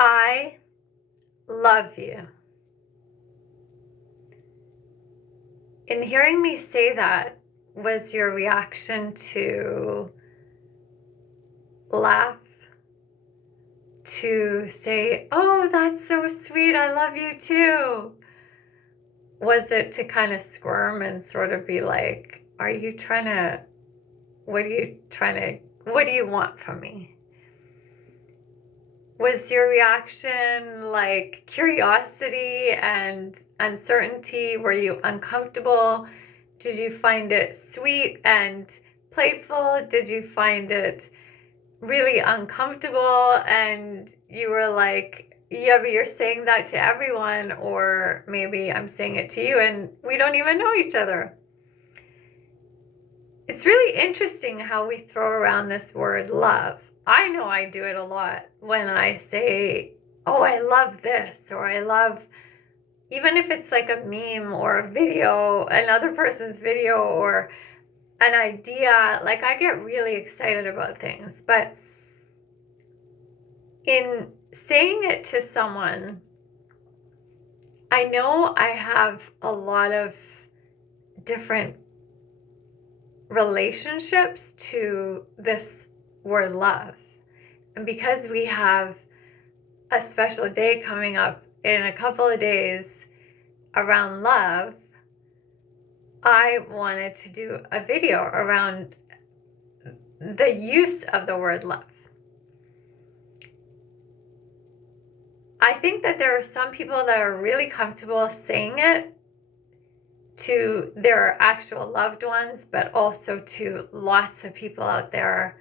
I love you. In hearing me say that, was your reaction to laugh, to say, oh, that's so sweet, I love you too? Was it to kind of squirm and sort of be like, what do you want from me? Was your reaction like curiosity and uncertainty? Were you uncomfortable? Did you find it sweet and playful? Did you find it really uncomfortable and you were like, yeah, but you're saying that to everyone, or maybe I'm saying it to you and we don't even know each other? It's really interesting how we throw around this word love. I know I do it a lot when I say, oh, I love this, or I love, even if it's like a meme or a video, another person's video, or an idea, like I get really excited about things. But in saying it to someone, I know I have a lot of different relationships to this word love. And because we have a special day coming up in a couple of days around love, I wanted to do a video around the use of the word love. I think that there are some people that are really comfortable saying it to their actual loved ones, but also to lots of people out there.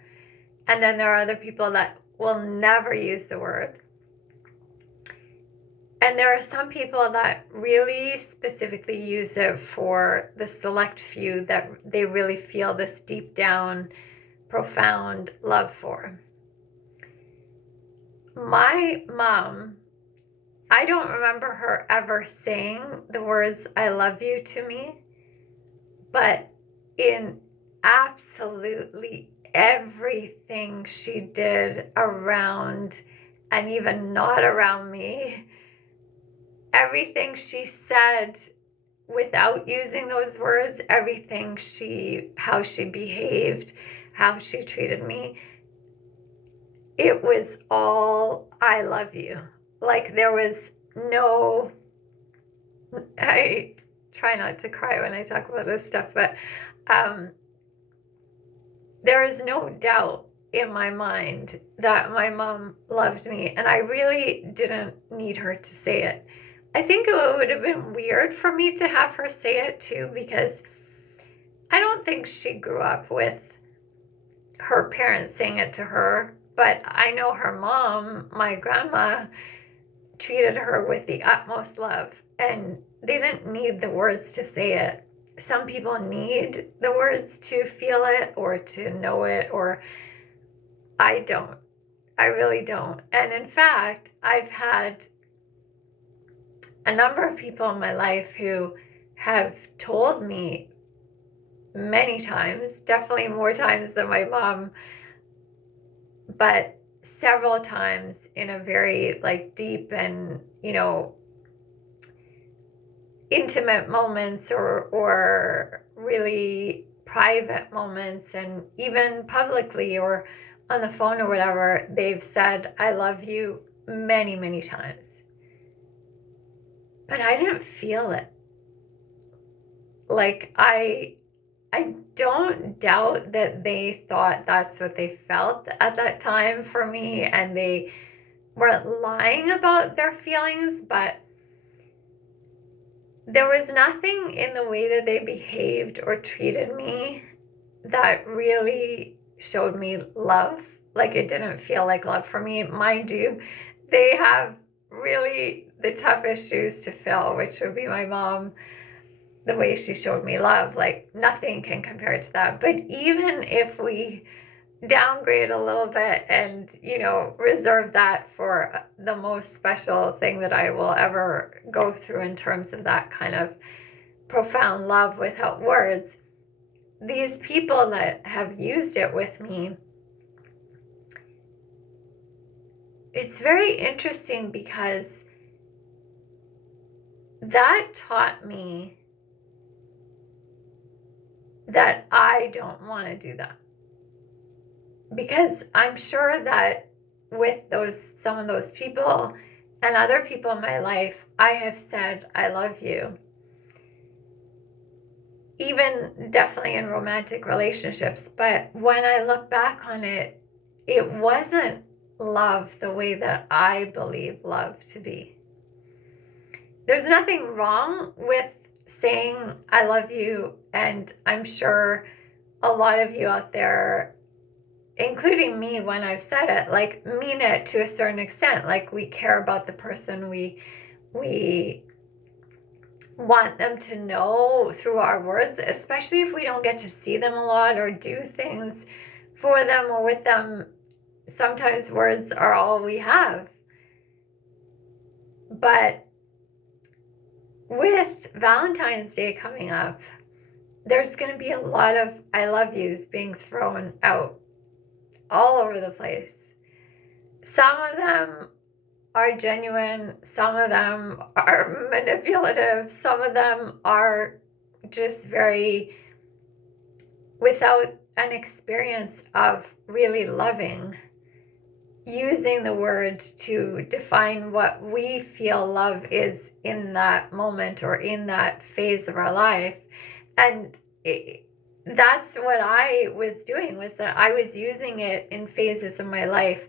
And then there are other people that will never use the word. And there are some people that really specifically use it for the select few that they really feel this deep down, profound love for. My mom, I don't remember her ever saying the words, I love you to me, but in absolutely everything she did around and even not around me, everything she said without using those words, how she behaved, how she treated me, it was all, I love you. Like there was no, I try not to cry when I talk about this stuff, but there is no doubt in my mind that my mom loved me, and I really didn't need her to say it. I think it would have been weird for me to have her say it too, because I don't think she grew up with her parents saying it to her, but I know her mom, my grandma, treated her with the utmost love, and they didn't need the words to say it. Some people need the words to feel it or to know it, or I don't. I really don't. And in fact, I've had a number of people in my life who have told me many times, definitely more times than my mom, but several times in a very like deep and, intimate moments or really private moments, and even publicly or on the phone or whatever, they've said, I love you many, many times. But I didn't feel it. Like I don't doubt that they thought that's what they felt at that time for me, and they weren't lying about their feelings, but there was nothing in the way that they behaved or treated me that really showed me love. Like it didn't feel like love for me. Mind you, they have really the toughest shoes to fill, which would be my mom. The way she showed me love, like nothing can compare to that. But even if we downgrade a little bit and, reserve that for the most special thing that I will ever go through in terms of that kind of profound love without words, these people that have used it with me, it's very interesting because that taught me that I don't want to do that. Because I'm sure that with some of those people and other people in my life, I have said, I love you. Even definitely in romantic relationships. But when I look back on it, it wasn't love the way that I believe love to be. There's nothing wrong with saying I love you, and I'm sure a lot of you out there, including me when I've said it, like mean it to a certain extent. Like we care about the person, we want them to know through our words, especially if we don't get to see them a lot or do things for them or with them. Sometimes words are all we have. But with Valentine's Day coming up, there's going to be a lot of I love yous being thrown out all over the place. Some of them are genuine, some of them are manipulative, some of them are just very without an experience of really loving, using the word to define what we feel love is in that moment or in that phase of our life. And that's what I was doing, was that I was using it in phases of my life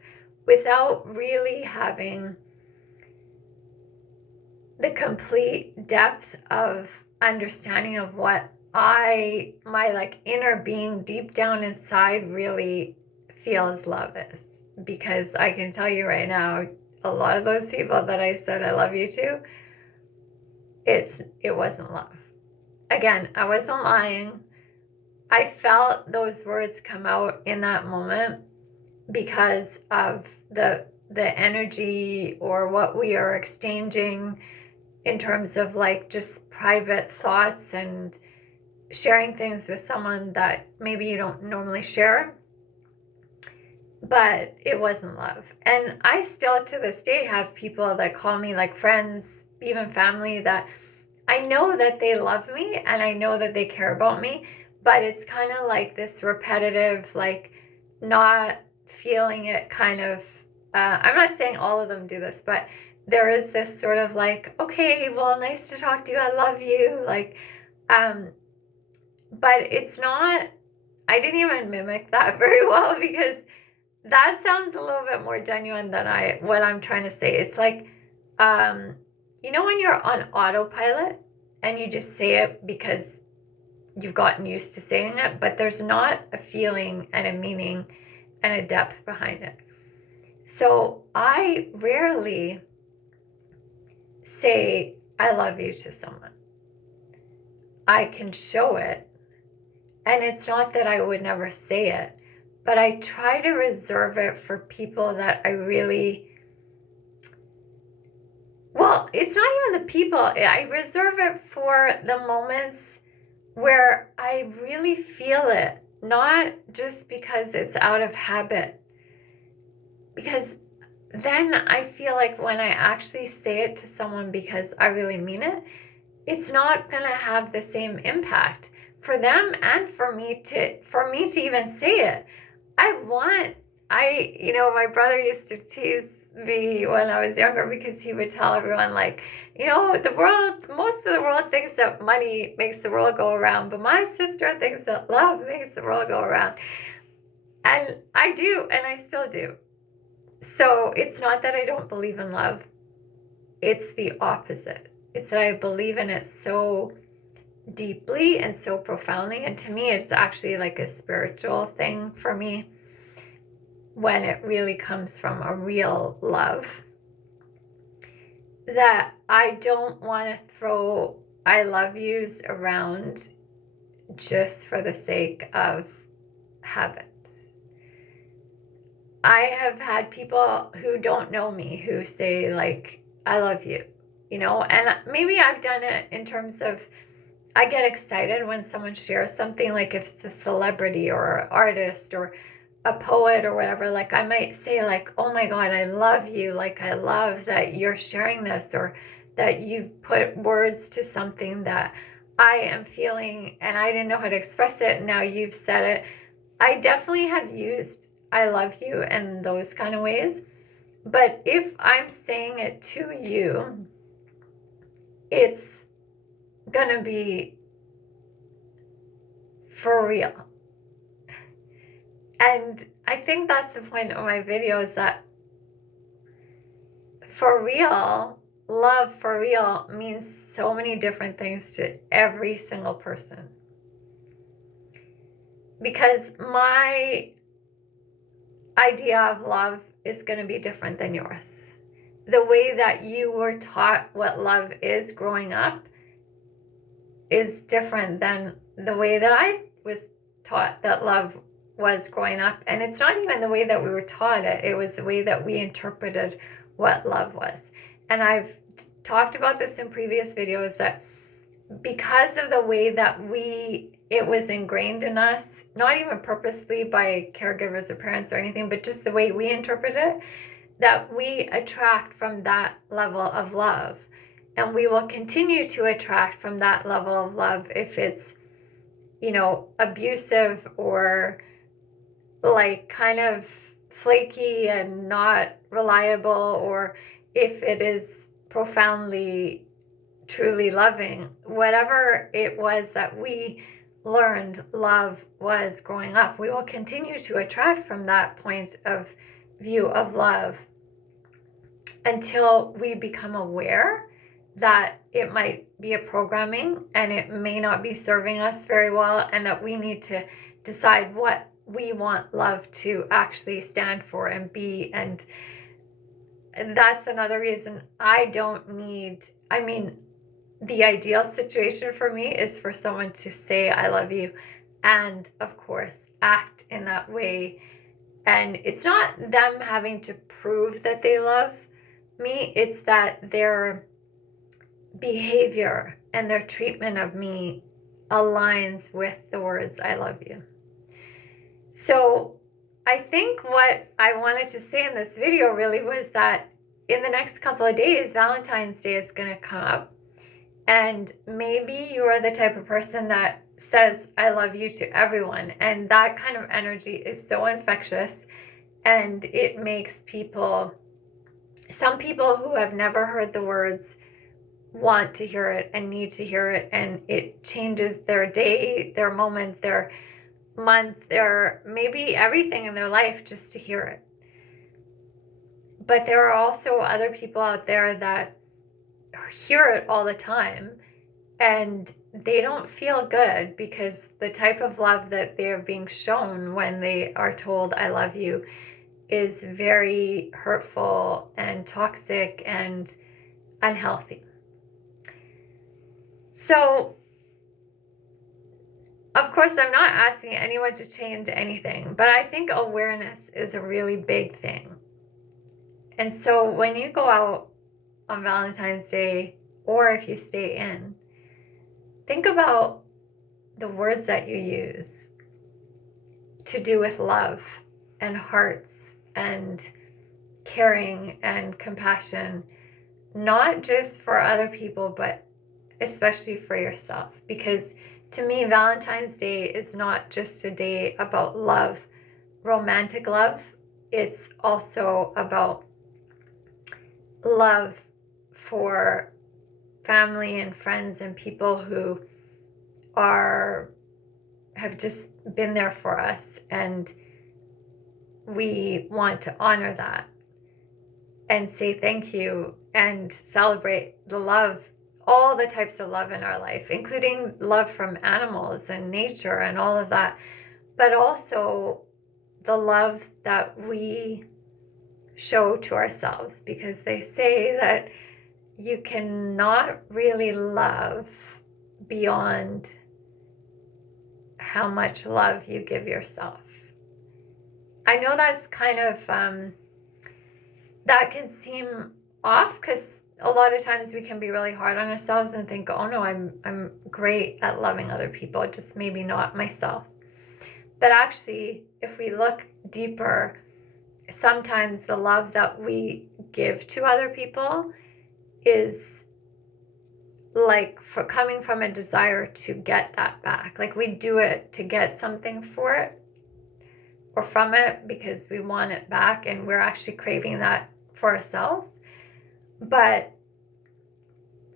without really having the complete depth of understanding of what my like inner being deep down inside really feels love is. Because I can tell you right now, a lot of those people that I said I love you to, it wasn't love. Again, I wasn't lying. I felt those words come out in that moment because of the energy or what we are exchanging in terms of like just private thoughts and sharing things with someone that maybe you don't normally share. But it wasn't love. And I still to this day have people that call me, like friends, even family, that I know that they love me and I know that they care about me, but it's kind of like this repetitive, like not feeling it kind of, I'm not saying all of them do this, but there is this sort of like, okay, well, nice to talk to you, I love you, like, but it's not, I didn't even mimic that very well because that sounds a little bit more genuine than what I'm trying to say. It's like, you know, when you're on autopilot and you just say it because you've gotten used to saying it, but there's not a feeling and a meaning and a depth behind it. So I rarely say I love you to someone. I can show it, and it's not that I would never say it, but I try to reserve it for people that I really, well, it's not even the people. I reserve it for the moments where I really feel it, not just because it's out of habit. Because then I feel like when I actually say it to someone because I really mean it, it's not going to have the same impact for them and for me to even say it. You know, my brother used to tease me when I was younger because he would tell everyone, like, you know, most of the world thinks that money makes the world go around, but my sister thinks that love makes the world go around. And I do, and I still do. So it's not that I don't believe in love. It's the opposite. It's that I believe in it so deeply and so profoundly. And to me, it's actually like a spiritual thing for me when it really comes from a real love, that I don't want to throw I love yous around just for the sake of habit. I have had people who don't know me who say, like, I love you, you know, and maybe I've done it in terms of I get excited when someone shares something, like if it's a celebrity or an artist or a poet or whatever, like I might say like, oh my God, I love you. Like I love that you're sharing this, or that you've put words to something that I am feeling and I didn't know how to express it. Now you've said it. I definitely have used I love you in those kind of ways. But if I'm saying it to you, it's gonna be for real. And I think that's the point of my video, is that for real, love for real means so many different things to every single person. Because my idea of love is going to be different than yours. The way that you were taught what love is growing up is different than the way that I was taught that love was growing up. And it's not even the way that we were taught it, it was the way that we interpreted what love was. And I've talked about this in previous videos, that because of the way that it was ingrained in us, not even purposely by caregivers or parents or anything, but just the way we interpret it, that we attract from that level of love. And we will continue to attract from that level of love if it's, abusive or like kind of flaky and not reliable, or if it is profoundly, truly loving. Whatever it was that we learned love was growing up, we will continue to attract from that point of view of love until we become aware that it might be a programming and it may not be serving us very well, and that we need to decide what we want love to actually stand for and be. And that's another reason the ideal situation for me is for someone to say I love you, and of course act in that way. And it's not them having to prove that they love me, it's that their behavior and their treatment of me aligns with the words I love you. So I think what I wanted to say in this video really was that in the next couple of days, Valentine's Day is going to come up. And maybe you are the type of person that says, I love you to everyone. And that kind of energy is so infectious. And it makes some people who have never heard the words, want to hear it and need to hear it. And it changes their day, their moment, their month, their maybe everything in their life just to hear it. But there are also other people out there that hear it all the time and they don't feel good, because the type of love that they're being shown when they are told I love you is very hurtful and toxic and unhealthy. So of course, I'm not asking anyone to change anything, but I think awareness is a really big thing. And so when you go out on Valentine's Day, or if you stay in, think about the words that you use to do with love and hearts and caring and compassion, not just for other people, but especially for yourself. Because to me, Valentine's Day is not just a day about love, romantic love. It's also about love for family and friends and people who have just been there for us, and we want to honor that and say thank you and celebrate the love, all the types of love in our life, including love from animals and nature and all of that, but also the love that we show to ourselves, because they say that you cannot really love beyond how much love you give yourself. I know that's kind of that can seem off, because a lot of times we can be really hard on ourselves and think, oh no, I'm great at loving other people, just maybe not myself. But actually, if we look deeper, sometimes the love that we give to other people is like for coming from a desire to get that back. Like we do it to get something for it or from it because we want it back and we're actually craving that for ourselves. But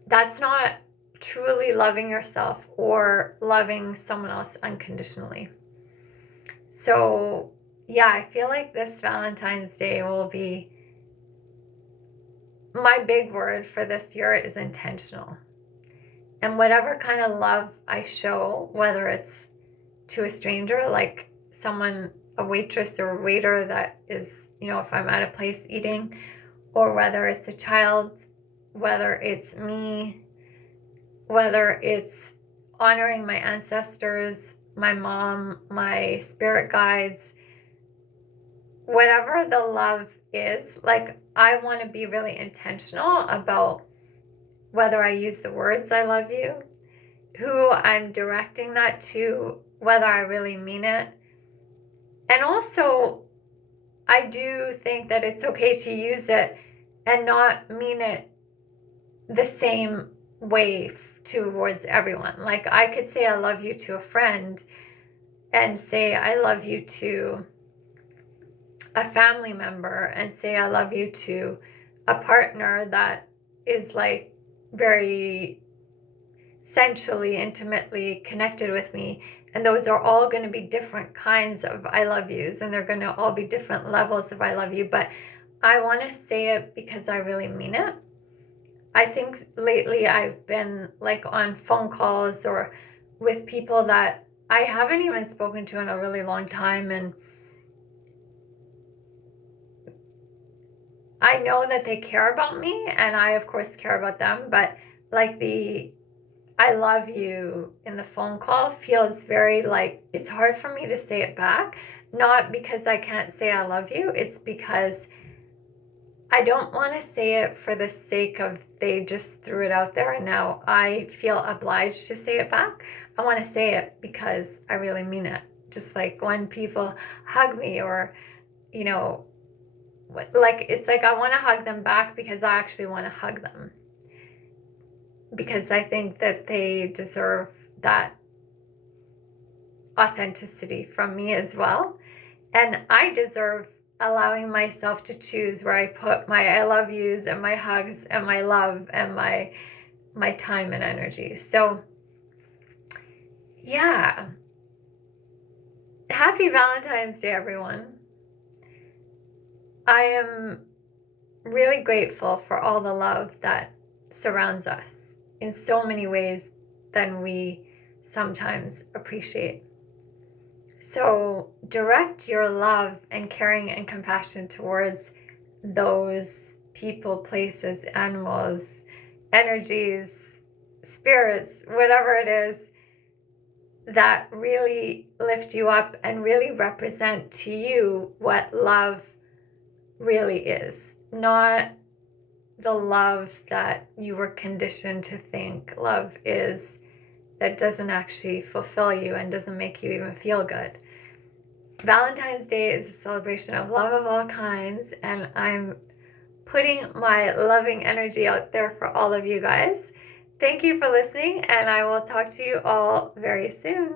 that's not truly loving yourself or loving someone else unconditionally. So yeah, I feel like this Valentine's Day will be, my big word for this year is intentional. And whatever kind of love I show, whether it's to a stranger, like someone, a waitress or a waiter that is, if I'm at a place eating, or whether it's a child, whether it's me, whether it's honoring my ancestors, my mom, my spirit guides, whatever the love is, like I want to be really intentional about whether I use the words I love you, who I'm directing that to, whether I really mean it. And also, I do think that it's okay to use it and not mean it the same way towards everyone. Like I could say I love you to a friend and say I love you to a family member and say I love you to a partner that is like very sensually, intimately connected with me. And those are all going to be different kinds of I love yous, and they're going to all be different levels of I love you. But I want to say it because I really mean it. I think lately I've been like on phone calls or with people that I haven't even spoken to in a really long time, and I know that they care about me, and I of course care about them, but like the I love you in the phone call feels very like it's hard for me to say it back. Not because I can't say I love you, it's because I don't want to say it for the sake of they just threw it out there and now I feel obliged to say it back. I want to say it because I really mean it. Just like when people hug me or, like it's like I want to hug them back because I actually want to hug them. Because I think that they deserve that authenticity from me as well. And I deserve allowing myself to choose where I put my I love yous and my hugs and my love and my time and energy. So yeah. Happy Valentine's Day, everyone. I am really grateful for all the love that surrounds us in so many ways than we sometimes appreciate. So direct your love and caring and compassion towards those people, places, animals, energies, spirits, whatever it is that really lift you up and really represent to you what love really is. Not the love that you were conditioned to think love is, that doesn't actually fulfill you and doesn't make you even feel good. Valentine's Day is a celebration of love of all kinds, and I'm putting my loving energy out there for all of you guys. Thank you for listening, and I will talk to you all very soon.